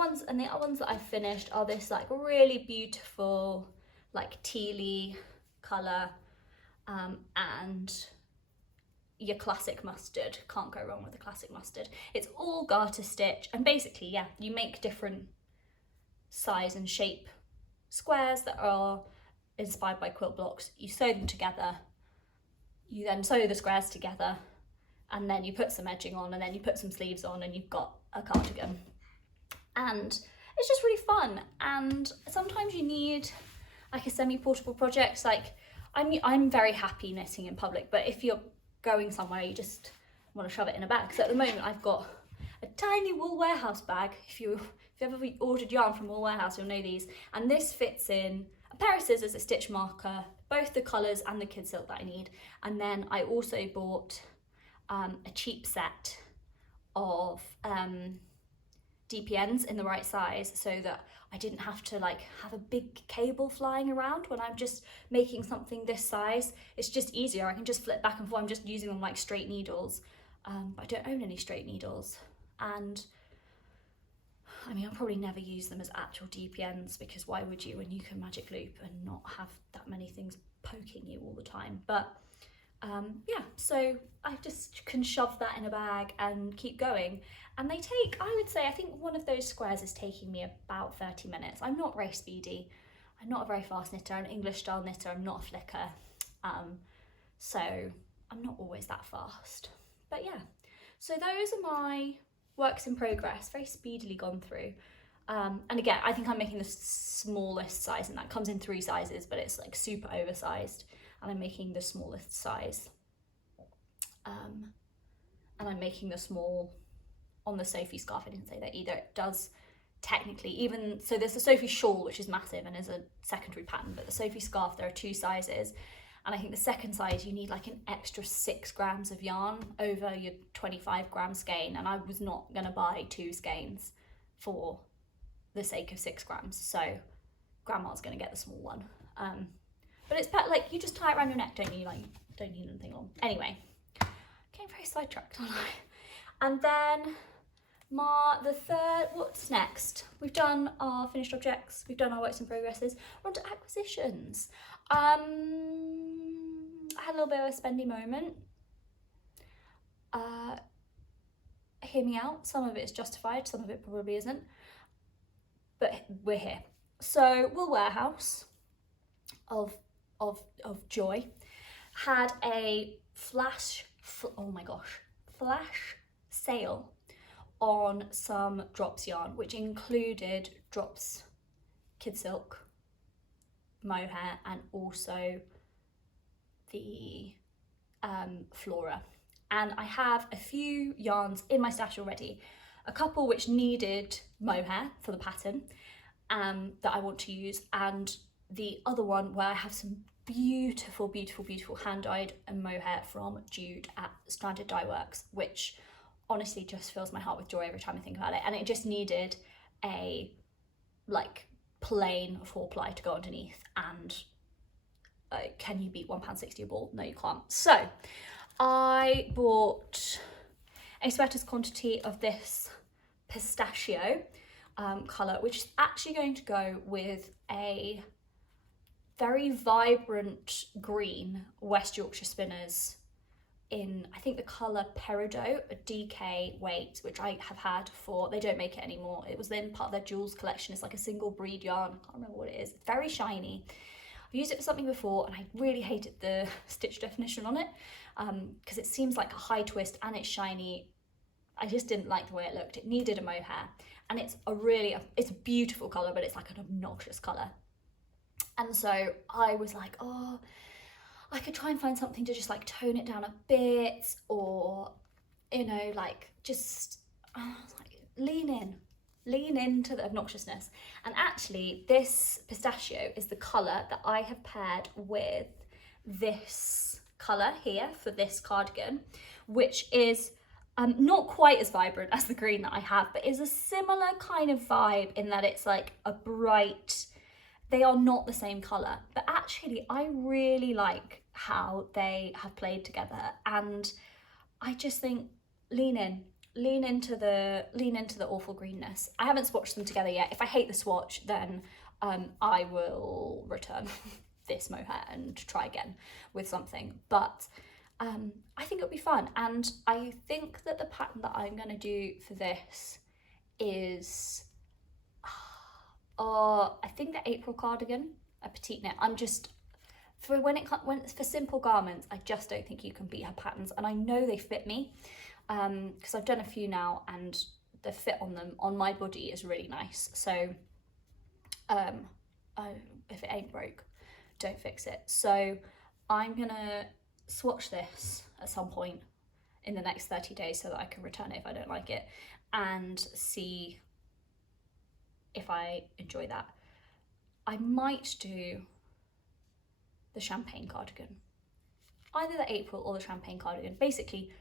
other ones that I've finished are this like really beautiful like tealy colour, and your classic mustard. Can't go wrong with the classic mustard. It's all garter stitch, and basically, yeah, you make different size and shape squares that are inspired by quilt blocks. You sew them together, you then sew the squares together, and then you put some edging on, and then you put some sleeves on, and you've got a cardigan. And it's just really fun. And sometimes you need like a semi-portable project. Like I'm very happy knitting in public, but if you're going somewhere you just want to shove it in a bag. So at the moment I've got a tiny Wool Warehouse bag. If you've ever ordered yarn from Wool Warehouse, you'll know these. And this fits in a pair of scissors, a stitch marker, both the colours and the kid silk that I need. And then I also bought a cheap set of DPNs in the right size, so that I didn't have to like have a big cable flying around when I'm just making something this size. It's just easier, I can just flip back and forth. I'm just using them like straight needles, but I don't own any straight needles, and I mean I'll probably never use them as actual DPNs, because why would you when you can magic loop and not have that many things poking you all the time. But yeah, so I just can shove that in a bag and keep going. And they take, I would say, I think one of those squares is taking me about 30 minutes. I'm not very speedy. I'm not a very fast knitter. I'm an English style knitter. I'm not a flicker. So I'm not always that fast. But yeah, so those are my works in progress, very speedily gone through. And again, I think I'm making the smallest size, and that comes in 3 sizes, but it's like super oversized. And I'm making the smallest size. And I'm making the small on the Sophie scarf. I didn't say that either. It does technically, even, so there's a Sophie shawl, which is massive and is a secondary pattern, but the Sophie scarf, there are 2 sizes. And I think the second size, you need like an extra 6 grams of yarn over your 25 gram skein. And I was not gonna buy 2 skeins for the sake of 6 grams. So grandma's gonna get the small one. But it's like, you just tie it around your neck, don't you? Like, you don't need anything long. Anyway, getting very sidetracked, aren't I? And then the third, what's next? We've done our finished objects, we've done our works in progresses, we're on to acquisitions. I had a little bit of a spendy moment. Hear me out, some of it is justified, some of it probably isn't, but we're here. So Wool Warehouse of joy had a flash sale on some Drops yarn, which included Drops Kid Silk, mohair, and also the Flora. And I have a few yarns in my stash already, a couple which needed mohair for the pattern that I want to use, and the other one where I have some beautiful, beautiful, beautiful hand-dyed mohair from Jude at Stranded Dye Works, which honestly just fills my heart with joy every time I think about it. And it just needed a like plain 4-ply to go underneath, and can you beat £1.60 a ball? No, you can't. So I bought a sweater's quantity of this pistachio colour, which is actually going to go with a very vibrant green West Yorkshire Spinners in, I think, the colour Peridot, a DK weight, which I have had for, they don't make it anymore. It was then part of their jewels collection. It's like a single breed yarn. I can't remember what it is. It's very shiny. I've used it for something before and I really hated the stitch definition on it because it seems like a high twist and it's shiny. I just didn't like the way it looked. It needed a mohair, and it's a beautiful colour, but it's like an obnoxious colour. And so I was like, oh, I could try and find something to just like tone it down a bit, or, you know, like just like lean into the obnoxiousness. And actually this pistachio is the colour that I have paired with this colour here for this cardigan, which is not quite as vibrant as the green that I have, but is a similar kind of vibe in that it's like a bright, they are not the same colour, but actually I really like how they have played together, and I just think lean into the awful greenness. I haven't swatched them together yet. If I hate the swatch, then I will return this mohair and try again with something, but I think it'll be fun. And I think that the pattern that I'm going to do for this is I think the April cardigan, a petite knit. I'm just, for when it's for simple garments, I just don't think you can beat her patterns, and I know they fit me because I've done a few now and the fit on them on my body is really nice. So if it ain't broke, don't fix it. So I'm gonna swatch this at some point in the next 30 days so that I can return it if I don't like it, and see if I enjoy that. I might do the champagne cardigan, either the April or the champagne cardigan. Basically,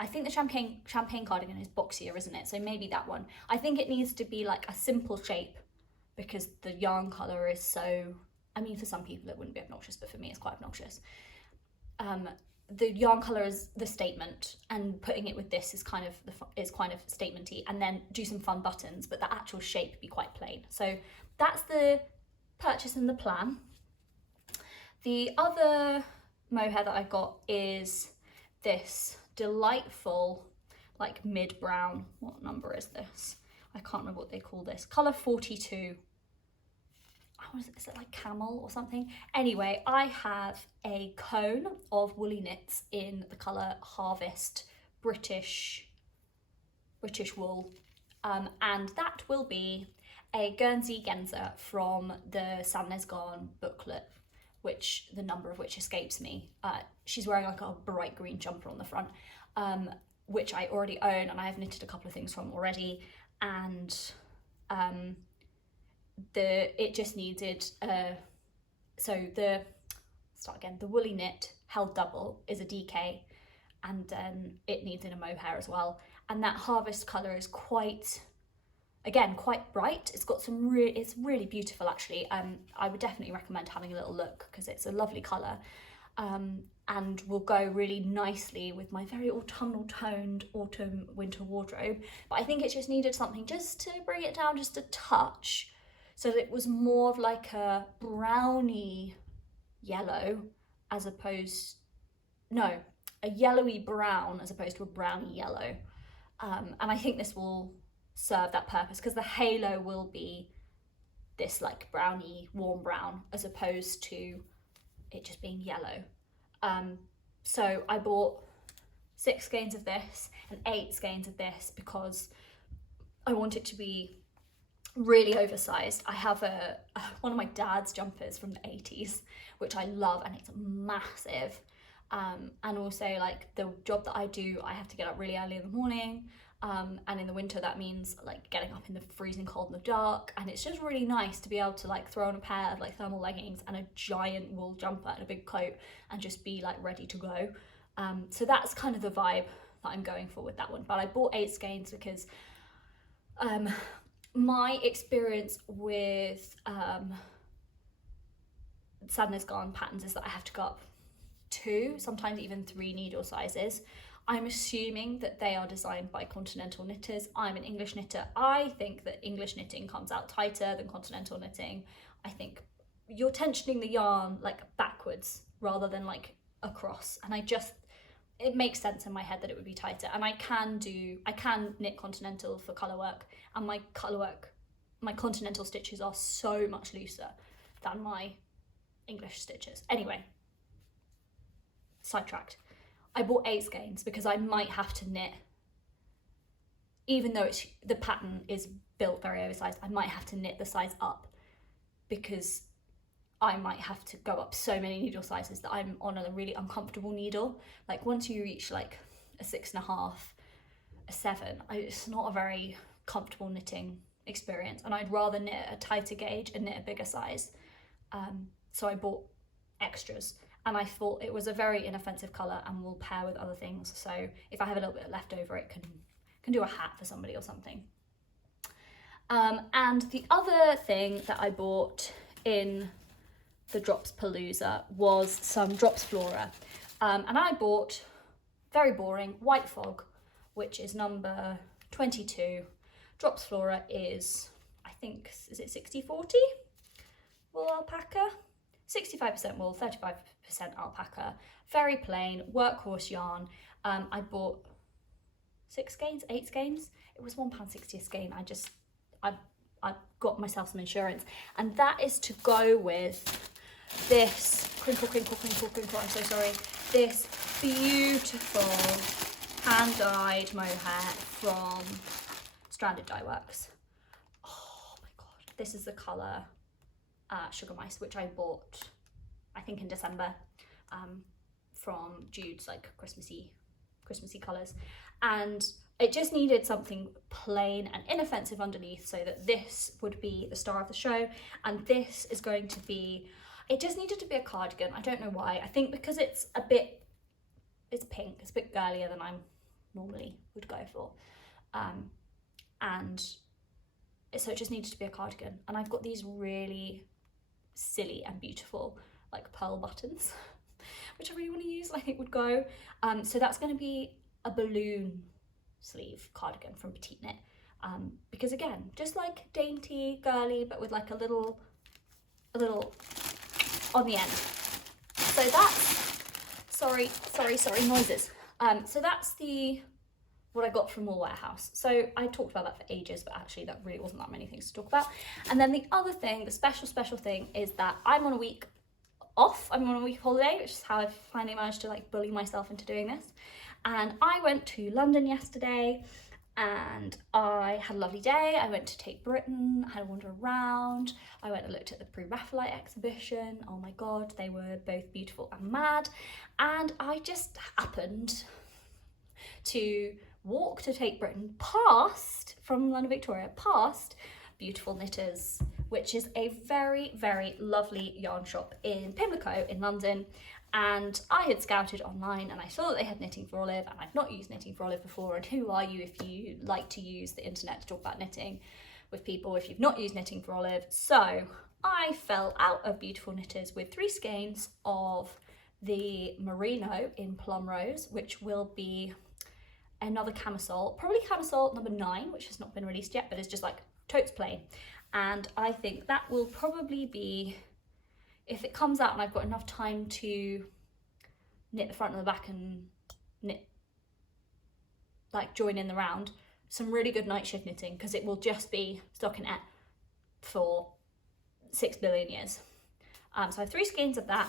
I think the champagne cardigan is boxier, isn't it? So maybe that one. I think it needs to be like a simple shape because the yarn colour is so, I mean, for some people it wouldn't be obnoxious, but for me it's quite obnoxious. The yarn colour is the statement, and putting it with this is kind of statementy, and then do some fun buttons, but the actual shape be quite plain. So that's the purchase and the plan. The other mohair that I got is this delightful like mid-brown, what number is this? I can't remember what they call this, colour 42. Is it like camel or something? Anyway, I have a cone of woolly knits in the colour Harvest British wool, and that will be a Guernsey Genza from the Samnes Garn booklet, which the number of which escapes me. She's wearing like a bright green jumper on the front, which I already own, and I have knitted a couple of things from already, and it just needed the woolly knit held double is a DK, and then it needed a mohair as well, and that Harvest colour is quite bright. It's got some it's really beautiful actually. I would definitely recommend having a little look because it's a lovely colour, and will go really nicely with my very autumnal toned autumn winter wardrobe. But I think it just needed something just to bring it down just a touch, so that it was more of like a browny yellow a yellowy brown as opposed to a browny yellow. And I think this will serve that purpose because the halo will be this like browny warm brown as opposed to it just being yellow. So I bought 6 skeins of this and 8 skeins of this because I want it to be really oversized. I have one of my dad's jumpers from the 80s which I love, and it's massive, and also like the job that I do, I have to get up really early in the morning, and in the winter that means like getting up in the freezing cold in the dark, and it's just really nice to be able to like throw on a pair of like thermal leggings and a giant wool jumper and a big coat and just be like ready to go. So that's kind of the vibe that I'm going for with that one. But I bought 8 skeins because my experience with Sadness Gone patterns is that I have to go up 2, sometimes even 3 needle sizes. I'm assuming that they are designed by continental knitters. I'm an English knitter. I think that English knitting comes out tighter than continental knitting. I think you're tensioning the yarn like backwards rather than like across, and it makes sense in my head that it would be tighter. And I can knit continental for colour work, and my continental stitches are so much looser than my English stitches. Anyway, sidetracked. I bought 8 skeins because I might have to knit, even though the pattern is built very oversized, I might have to knit the size up because I might have to go up so many needle sizes that I'm on a really uncomfortable needle. Like once you reach like a 6.5, a 7, it's not a very comfortable knitting experience, and I'd rather knit a tighter gauge and knit a bigger size. So I bought extras, and I thought it was a very inoffensive colour and will pair with other things. So if I have a little bit left over, it can do a hat for somebody or something. And the other thing that I bought in the Drops Palooza was some Drops Flora. And I bought, very boring, White Fog, which is number 22. Drops Flora is, I think, is it 60-40 wool alpaca? 65% wool, 35% alpaca. Very plain, workhorse yarn. I bought 8 skeins. It was £1.60 a skein. I got myself some insurance, and that is to go with this crinkle, I'm so sorry, this beautiful hand-dyed mohair from Stranded Dye Works. Oh my god, this is the colour Sugar Mice, which I bought I think in December from Jude's like Christmassy colours, and it just needed something plain and inoffensive underneath so that this would be the star of the show. And this is going to be, it just needed to be a cardigan. I don't know why. I think because it's pink, it's a bit girlier than I normally would go for. And so it just needed to be a cardigan. And I've got these really silly and beautiful like pearl buttons, which I really want to use, I think would go. So that's going to be a balloon sleeve cardigan from Petite Knit, because again, just like dainty, girly, but with like a little on the end. So that's, sorry noises. So that's what I got from Wool Warehouse. So I talked about that for ages, but actually that really wasn't that many things to talk about. And then the other thing, the special thing, is that I'm on a week off. I'm on a week holiday, which is how I finally managed to like bully myself into doing this. And I went to London yesterday and I had a lovely day. I went to Tate Britain, I had a wander around. I went and looked at the Pre-Raphaelite exhibition. Oh my God, they were both beautiful and mad. And I just happened to walk to Tate Britain from London Victoria, past Beautiful Knitters, which is a very, very lovely yarn shop in Pimlico in London. And I had scouted online and I saw that they had Knitting for Olive, and I've not used Knitting for Olive before, and who are you if you like to use the internet to talk about knitting with people if you've not used Knitting for Olive? So I fell out of Beautiful Knitters with 3 skeins of the Merino in Plum Rose, which will be another camisole, probably camisole number 9, which has not been released yet, but it's just like totes plain. And I think that will probably be, if it comes out and I've got enough time to knit the front and the back and knit, like join in the round, some really good night shift knitting, because it will just be stockinette for 6 billion years. So I have 3 skeins of that.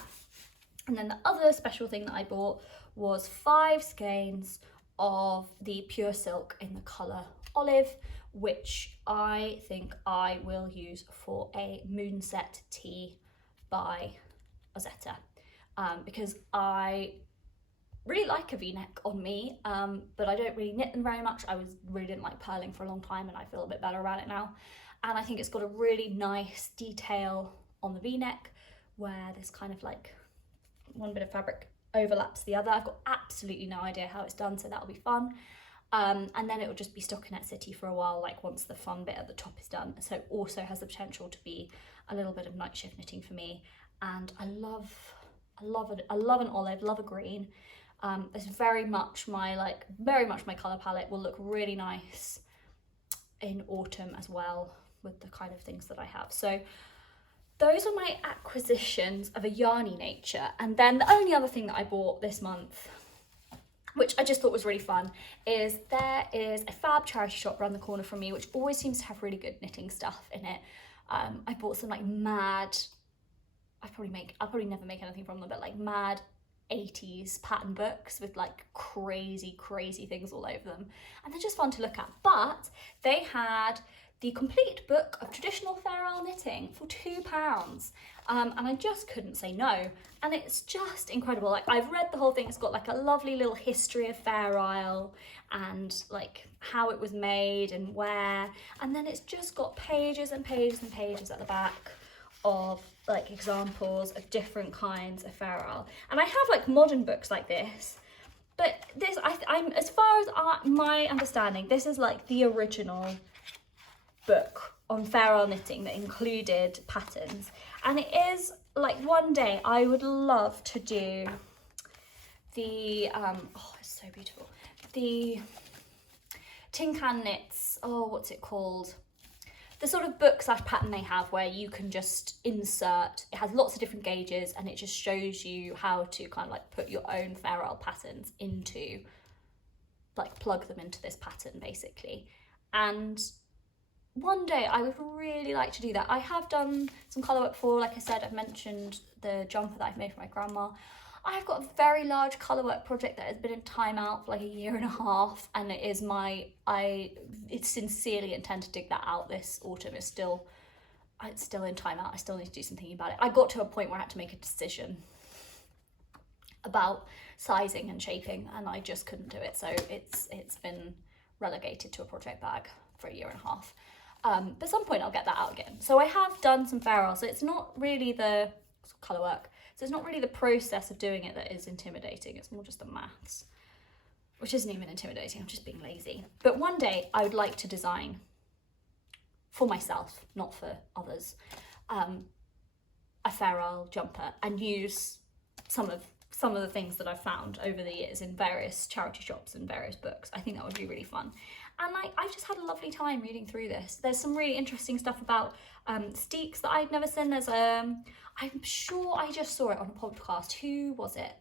And then the other special thing that I bought was 5 skeins of the Pure Silk in the colour Olive, which I think I will use for a Moonset tee by Ozetta, because I really like a v-neck on me, but I don't really knit them very much. Really didn't like purling for a long time, and I feel a bit better about it now. And I think it's got a really nice detail on the v-neck where this kind of like one bit of fabric overlaps the other. I've got absolutely no idea how it's done, so that'll be fun. And then it will just be stockinette city for a while, like once the fun bit at the top is done. So it also has the potential to be a little bit of night shift knitting for me. And I love an olive, love a green. It's very much my colour palette. Will look really nice in autumn as well with the kind of things that I have. So those are my acquisitions of a yarny nature. And then the only other thing that I bought this month, which I just thought was really fun, is there is a fab charity shop around the corner from me, which always seems to have really good knitting stuff in it. I bought some like mad, I'll probably never make anything from them, but like mad 80s pattern books with like crazy things all over them. And they're just fun to look at. But they had the complete book of traditional Fair Isle knitting for £2. And I just couldn't say no. And it's just incredible. Like, I've read the whole thing. It's got like a lovely little history of Fair Isle and like how it was made and where. And then it's just got pages and pages and pages at the back of like examples of different kinds of Fair Isle. And I have like modern books like this, but this, I'm as far as my understanding, this is like the original book on Fair Isle knitting that included patterns. And it is like, one day I would love to do the oh, it's so beautiful, the Tin Can Knits, oh, what's it called, the sort of book / pattern they have where you can just insert, it has lots of different gauges and it just shows you how to kind of like put your own Fair Isle patterns into, like plug them into this pattern basically. And one day I would really like to do that. I have done some colour work before. Like I said, I've mentioned the jumper that I've made for my grandma. I've got a very large colour work project that has been in timeout for like 1.5 years, and it is it's sincerely intend to dig that out this autumn. It's still in timeout. I still need to do some thinking about it. I got to a point where I had to make a decision about sizing and shaping, and I just couldn't do it. So it's been relegated to a project bag for 1.5 years. But at some point I'll get that out again. So I have done some Fair Isle, so it's not really the colour work. So it's not really the process of doing it that is intimidating, it's more just the maths, which isn't even intimidating, I'm just being lazy. But one day I would like to design for myself, not for others, a Fair Isle jumper and use some of the things that I've found over the years in various charity shops and various books. I think that would be really fun. And I've just had a lovely time reading through this. There's some really interesting stuff about steeks that I'd never seen. There's I'm sure I just saw it on a podcast. Who was it?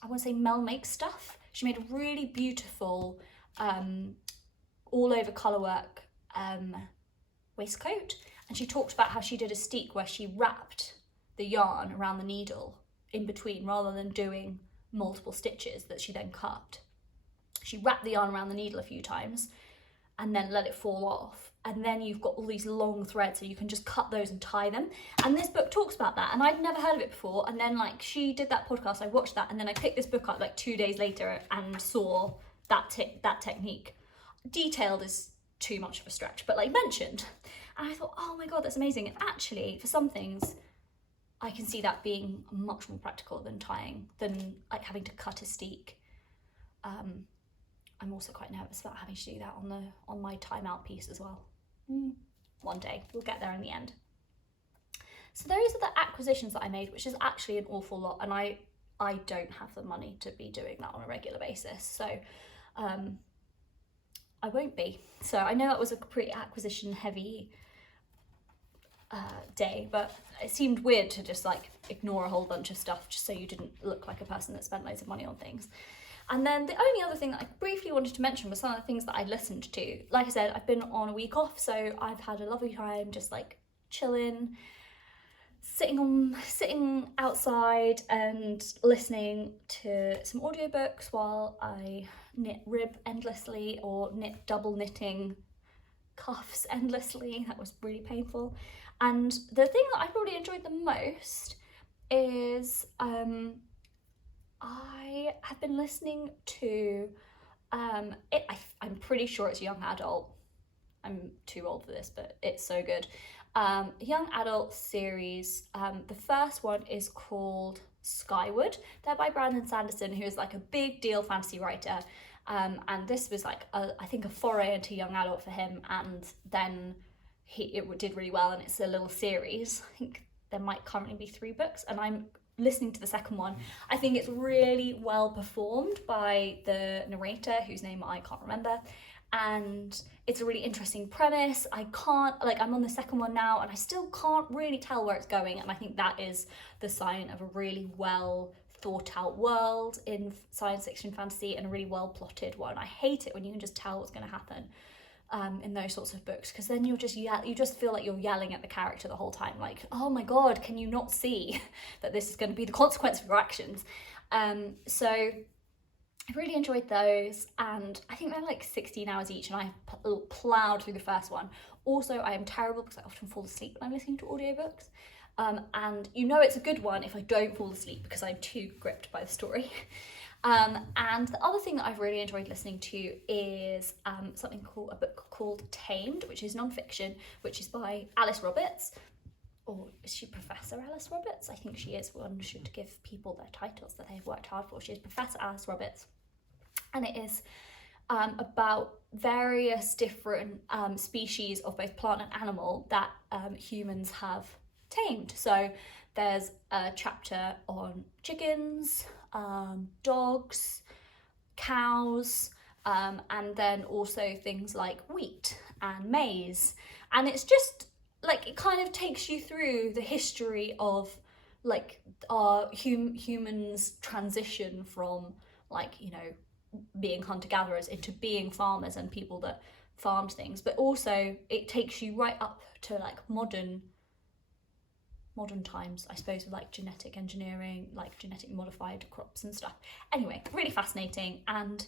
I want to say Mel Makes Stuff. She made a really beautiful all over colour work waistcoat, and she talked about how she did a steek where she wrapped the yarn around the needle in between rather than doing multiple stitches that she then cut. She wrapped the yarn around the needle a few times and then let it fall off, and then you've got all these long threads so you can just cut those and tie them. And this book talks about that, and I'd never heard of it before. And then like she did that podcast, I watched that, and then I picked this book up like 2 days later and saw that technique. Detailed is too much of a stretch, but like mentioned, and I thought, oh my god, that's amazing. And actually for some things I can see that being much more practical than like having to cut a steek. I'm also quite nervous about having to do that on my timeout piece as well. One day, we'll get there in the end. So those are the acquisitions that I made, which is actually an awful lot, and I don't have the money to be doing that on a regular basis, so I won't be. So I know that was a pretty acquisition heavy day, but it seemed weird to just like ignore a whole bunch of stuff just so you didn't look like a person that spent loads of money on things. And then the only other thing that I briefly wanted to mention was some of the things that I listened to. Like I said, I've been on a week off, so I've had a lovely time just like chilling, sitting outside and listening to some audiobooks while I knit rib endlessly or knit double knitting cuffs endlessly. That was really painful. And the thing that I probably enjoyed the most is I have been listening to, I'm pretty sure it's young adult. I'm too old for this, but it's so good. Young adult series. The first one is called Skyward. They're by Brandon Sanderson, who is like a big deal fantasy writer. And this was like, I think, a foray into young adult for him. And then it did really well, and it's a little series. I think there might currently be 3 books, and I'm listening to the second one. I think it's really well performed by the narrator, whose name I can't remember. And it's a really interesting premise. I'm on the second one now, and I still can't really tell where it's going, and I think that is the sign of a really well thought out world in science fiction fantasy, and a really well plotted one. I hate it when you can just tell what's going to happen in those sorts of books, because then you just feel like you're yelling at the character the whole time, like, oh my god, can you not see that this is going to be the consequence of your actions? So I really enjoyed those, and I think they're like 16 hours each, and I ploughed through the first one. Also, I am terrible because I often fall asleep when I'm listening to audiobooks, and you know it's a good one if I don't fall asleep because I'm too gripped by the story. And the other thing that I've really enjoyed listening to is a book called Tamed, which is non-fiction, which is by Alice Roberts. Or is she Professor Alice Roberts? I think she is. One should give people their titles that they've worked hard for. She is Professor Alice Roberts. And it is about various different species of both plant and animal that humans have tamed. So there's a chapter on chickens, dogs, cows, and then also things like wheat and maize. And it's just like, it kind of takes you through the history of like our humans' transition from, like, you know, being hunter-gatherers into being farmers and people that farmed things. But also it takes you right up to like modern times, I suppose, with like genetic engineering, like genetic modified crops and stuff. Anyway, really fascinating, and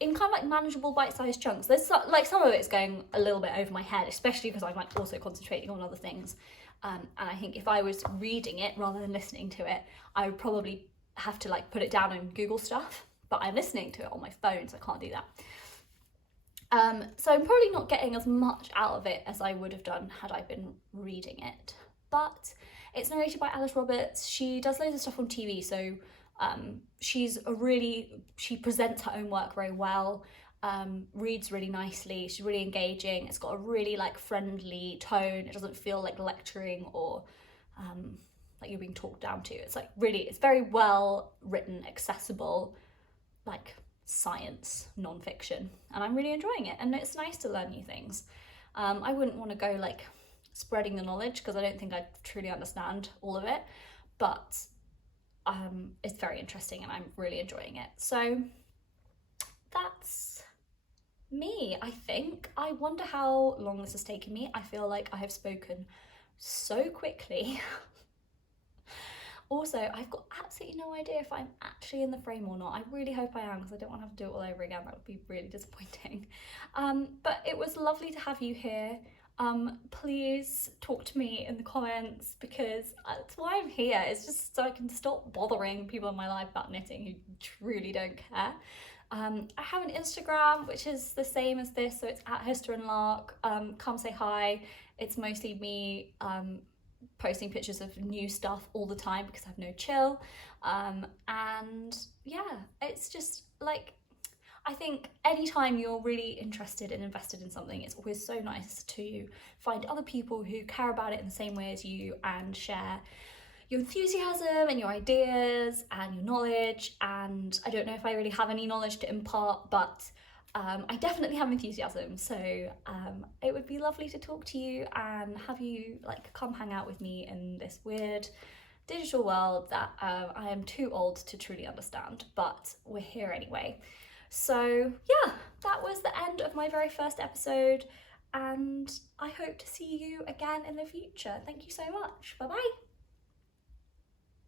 in kind of like manageable bite-sized chunks. There's like some of it's going a little bit over my head, especially because I'm like also concentrating on other things. And I think if I was reading it rather than listening to it, I would probably have to like put it down and Google stuff, but I'm listening to it on my phone, so I can't do that. So I'm probably not getting as much out of it as I would have done had I been reading it. But it's narrated by Alice Roberts. She does loads of stuff on TV, so she presents her own work very well, reads really nicely, she's really engaging. It's got a really like friendly tone. It doesn't feel like lecturing or like you're being talked down to. It's like it's very well written, accessible, like science non-fiction, and I'm really enjoying it, and it's nice to learn new things. I wouldn't want to go like spreading the knowledge because I don't think I truly understand all of it, but it's very interesting and I'm really enjoying it. So that's me, I think. I wonder how long this has taken me. I feel like I have spoken so quickly. Also, I've got absolutely no idea if I'm actually in the frame or not. I really hope I am, because I don't want to have to do it all over again. That would be really disappointing. But it was lovely to have you here. Please talk to me in the comments, because that's why I'm here. It's just so I can stop bothering people in my life about knitting who truly don't care. I have an Instagram which is the same as this, so it's at Hester and Lark. Come say hi. It's mostly me posting pictures of new stuff all the time because I have no chill. And yeah, it's just like, I think anytime you're really interested and invested in something, it's always so nice to find other people who care about it in the same way as you and share your enthusiasm and your ideas and your knowledge. And I don't know if I really have any knowledge to impart, but I definitely have enthusiasm. So it would be lovely to talk to you and have you like come hang out with me in this weird digital world that I am too old to truly understand, but we're here anyway. So yeah, that was the end of my very first episode, and I hope to see you again in the future. Thank you so much. Bye bye.